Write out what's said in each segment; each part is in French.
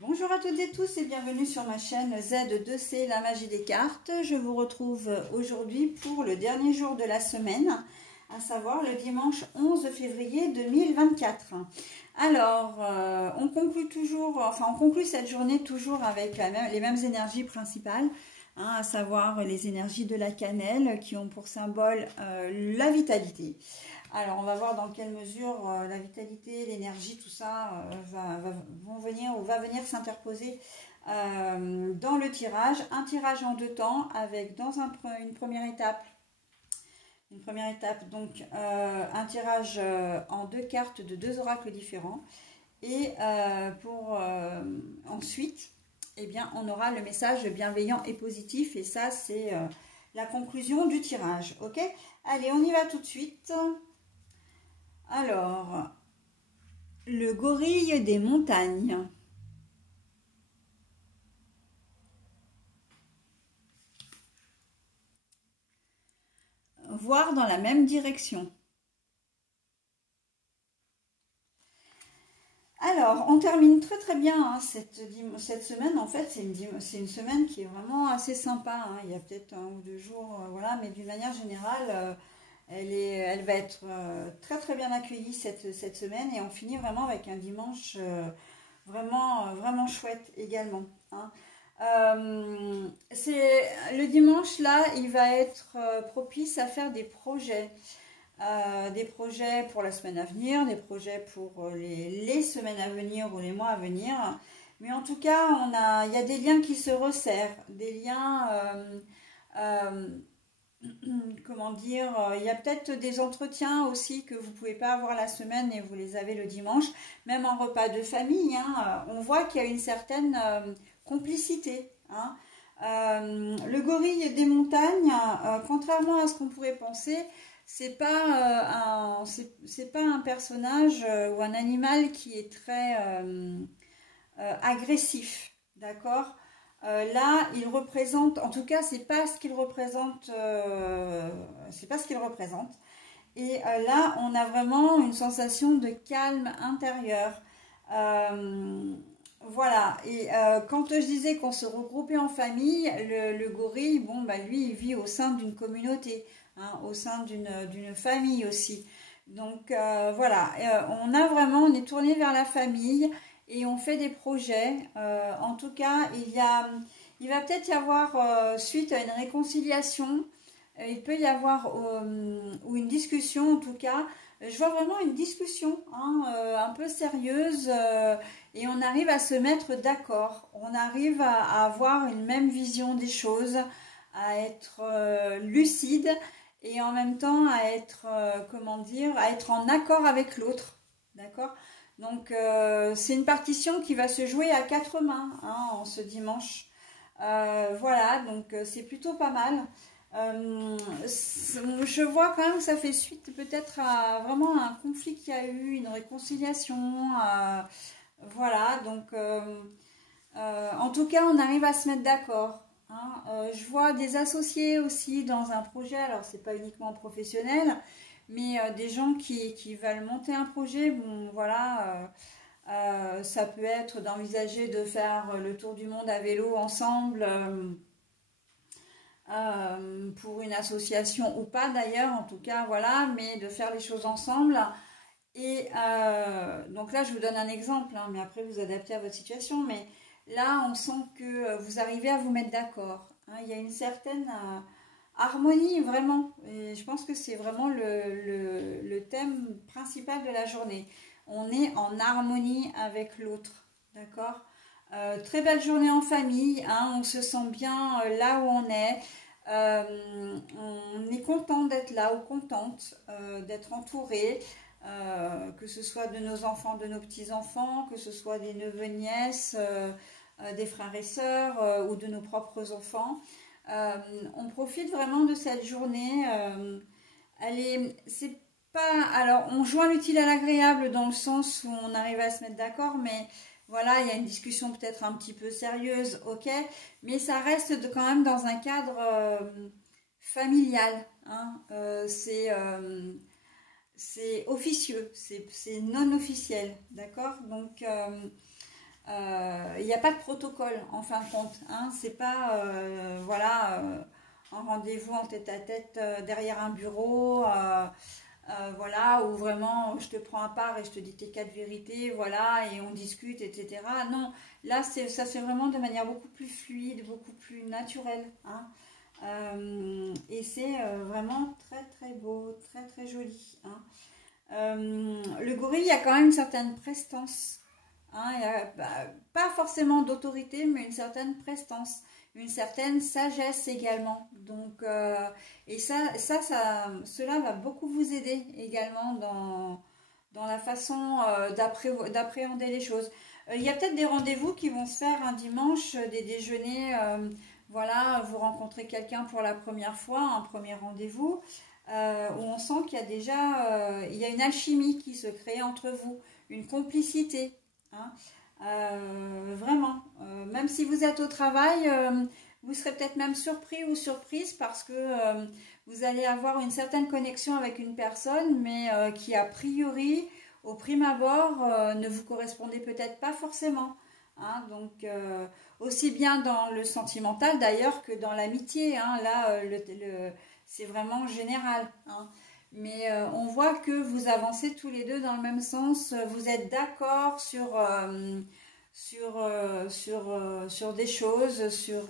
Bonjour à toutes et tous et bienvenue sur ma chaîne Z2C, la magie des cartes. Je vous retrouve aujourd'hui pour le dernier jour de la semaine, à savoir le dimanche 11 février 2024. Alors, on conclut cette journée toujours avec les mêmes énergies principales, à savoir les énergies de la cannelle qui ont pour symbole la vitalité. Alors, on va voir dans quelle mesure la vitalité, l'énergie, tout ça va venir s'interposer dans le tirage. Un tirage en deux temps avec une première étape, donc un tirage en deux cartes de deux oracles différents. Et ensuite, eh bien, on aura le message bienveillant et positif. Et ça, c'est la conclusion du tirage. Ok? Allez, on y va tout de suite. Alors, le gorille des montagnes. Voir dans la même direction. Alors, on termine très bien cette semaine. En fait, c'est une semaine qui est vraiment assez sympa. Il y a peut-être un ou deux jours, voilà, mais d'une manière générale, elle va être très bien accueillie cette semaine, et on finit vraiment avec un dimanche vraiment chouette également. Le dimanche là, il va être propice à faire des projets. Des projets pour la semaine à venir, des projets pour les semaines à venir ou les mois à venir. Mais en tout cas, il y a des liens qui se resserrent, des liens, comment dire, il y a peut-être des entretiens aussi que vous ne pouvez pas avoir la semaine et vous les avez le dimanche, même en repas de famille. On voit qu'il y a une certaine complicité. Le gorille des montagnes, contrairement à ce qu'on pourrait penser, c'est pas un personnage ou un animal qui est très agressif, d'accord. Là, il représente, en tout cas, c'est pas ce qu'il représente, Et là, on a vraiment une sensation de calme intérieur. Voilà, et quand je disais qu'on se regroupait en famille, le gorille, bon, bah, lui, il vit au sein d'une communauté, au sein d'une famille aussi. Donc voilà, on est tourné vers la famille et on fait des projets. En tout cas, il va peut-être y avoir, suite à une réconciliation, il peut y avoir, ou une discussion en tout cas. Je vois vraiment une discussion un peu sérieuse, et on arrive à se mettre d'accord. On arrive à avoir une même vision des choses, à être lucide et en même temps à être, comment dire, à être en accord avec l'autre. D'accord? Donc, c'est une partition qui va se jouer à quatre mains en ce dimanche. Voilà, donc c'est plutôt pas mal. Je vois quand même que ça fait suite peut-être à vraiment un conflit qu'il y a eu, une réconciliation. Voilà, donc en tout cas, on arrive à se mettre d'accord. Je vois des associés aussi dans un projet, alors c'est pas uniquement professionnel, mais des gens qui veulent monter un projet. Bon, voilà, ça peut être d'envisager de faire le tour du monde à vélo ensemble. Pour une association ou pas d'ailleurs, en tout cas, voilà, mais de faire les choses ensemble. Et donc là, je vous donne un exemple, mais après vous adaptez à votre situation. Mais là, on sent que vous arrivez à vous mettre d'accord. Il y a une certaine harmonie, vraiment. Et je pense que c'est vraiment le thème principal de la journée. On est en harmonie avec l'autre, d'accord? Très belle journée en famille, on se sent bien là où on est. On est content d'être là ou contente d'être entouré, que ce soit de nos enfants, de nos petits-enfants, que ce soit des neveux, nièces, des frères et sœurs, ou de nos propres enfants. On profite vraiment de cette journée. C'est pas, alors on joint l'utile à l'agréable dans le sens où on arrive à se mettre d'accord, mais voilà, il y a une discussion peut-être un petit peu sérieuse, ok, mais ça reste quand même dans un cadre familial. C'est officieux, c'est non officiel, d'accord. Donc il n'y a pas de protocole en fin de compte. Hein, c'est pas, voilà, un rendez-vous en tête-à-tête derrière un bureau. Voilà, où vraiment je te prends à part et je te dis tes 4 vérités, voilà, et on discute, etc. Non, là, ça se fait vraiment de manière beaucoup plus fluide, beaucoup plus naturelle. Hein. Et c'est vraiment très très beau, très très joli. Hein. Le gorille, il y a quand même une certaine prestance. Hein, il y a, pas forcément d'autorité, mais une certaine prestance, une certaine sagesse également. Donc, et cela va beaucoup vous aider également dans la façon d'appréhender les choses. Il y a peut-être des rendez-vous qui vont se faire un dimanche, des déjeuners, voilà, vous rencontrez quelqu'un pour la première fois, un premier rendez-vous, où on sent qu'il y a déjà il y a une alchimie qui se crée entre vous, une complicité. Hein. Vraiment, même si vous êtes au travail, vous serez peut-être même surpris ou surprise parce que vous allez avoir une certaine connexion avec une personne, mais qui a priori, au prime abord, ne vous correspondait peut-être pas forcément. Hein, donc, aussi bien dans le sentimental d'ailleurs que dans l'amitié. Hein, là, c'est vraiment général. Hein. Mais on voit que vous avancez tous les deux dans le même sens, vous êtes d'accord sur des choses, sur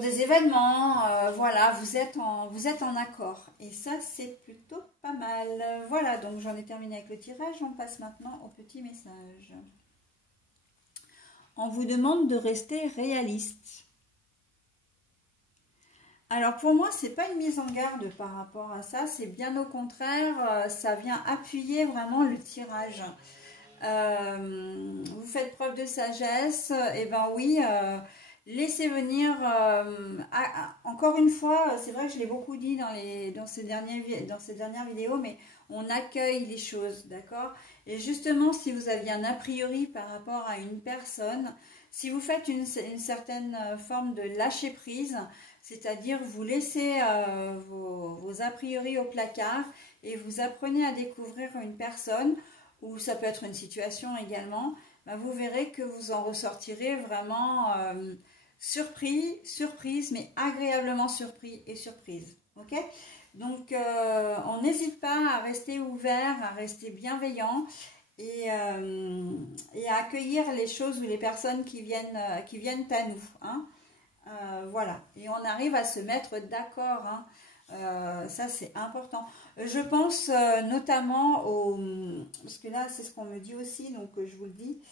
des événements, voilà, vous êtes en accord. Et ça, c'est plutôt pas mal. Voilà, donc j'en ai terminé avec le tirage, on passe maintenant au petit message. On vous demande de rester réaliste. Alors pour moi, c'est pas une mise en garde par rapport à ça, c'est bien au contraire, ça vient appuyer vraiment le tirage. Vous faites preuve de sagesse, et ben oui, laissez venir, encore une fois, c'est vrai que je l'ai beaucoup dit dans ces dernières vidéos, mais on accueille les choses, d'accord? Et justement, si vous aviez un a priori par rapport à une personne, si vous faites une certaine forme de lâcher prise, c'est-à-dire vous laissez vos a priori au placard et vous apprenez à découvrir une personne, ou ça peut être une situation également, ben vous verrez que vous en ressortirez vraiment surprise, mais agréablement surpris et surprise. Ok? Donc, on n'hésite pas à rester ouvert, à rester bienveillant et à accueillir les choses ou les personnes qui viennent à nous. Hein. Voilà, et on arrive à se mettre d'accord, hein. Ça c'est important. Je pense notamment parce que là c'est ce qu'on me dit aussi, donc je vous le dis,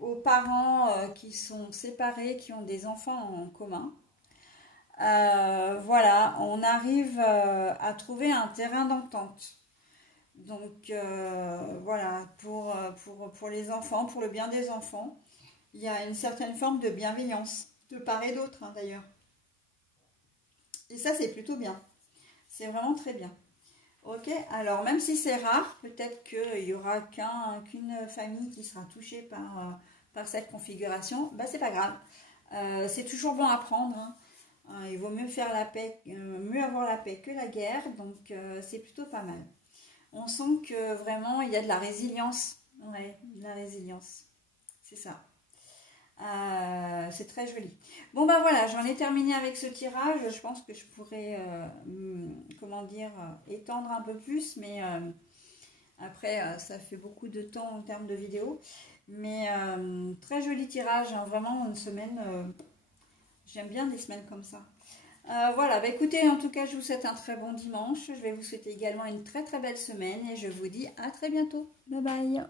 aux parents qui sont séparés, qui ont des enfants en commun. Voilà, on arrive à trouver un terrain d'entente. Donc voilà, pour les enfants, pour le bien des enfants, il y a une certaine forme de bienveillance, de part et d'autre hein, d'ailleurs. Et ça, c'est plutôt bien. C'est vraiment très bien. Ok, alors même si c'est rare, peut-être qu'il n'y aura qu'une famille qui sera touchée par cette configuration, bah, c'est pas grave. C'est toujours bon à prendre. Hein. Il vaut mieux faire la paix, mieux avoir la paix que la guerre, donc c'est plutôt pas mal. On sent que vraiment il y a de la résilience. Ouais, de la résilience. C'est ça. C'est très joli. Bon ben voilà, j'en ai terminé avec ce tirage. Je pense que je pourrais, comment dire, étendre un peu plus, mais après ça fait beaucoup de temps en termes de vidéo. Mais très joli tirage, hein, vraiment une semaine. J'aime bien des semaines comme ça. Voilà, bah écoutez, en tout cas, je vous souhaite un très bon dimanche. Je vais vous souhaiter également une très très belle semaine et je vous dis à très bientôt. Bye bye.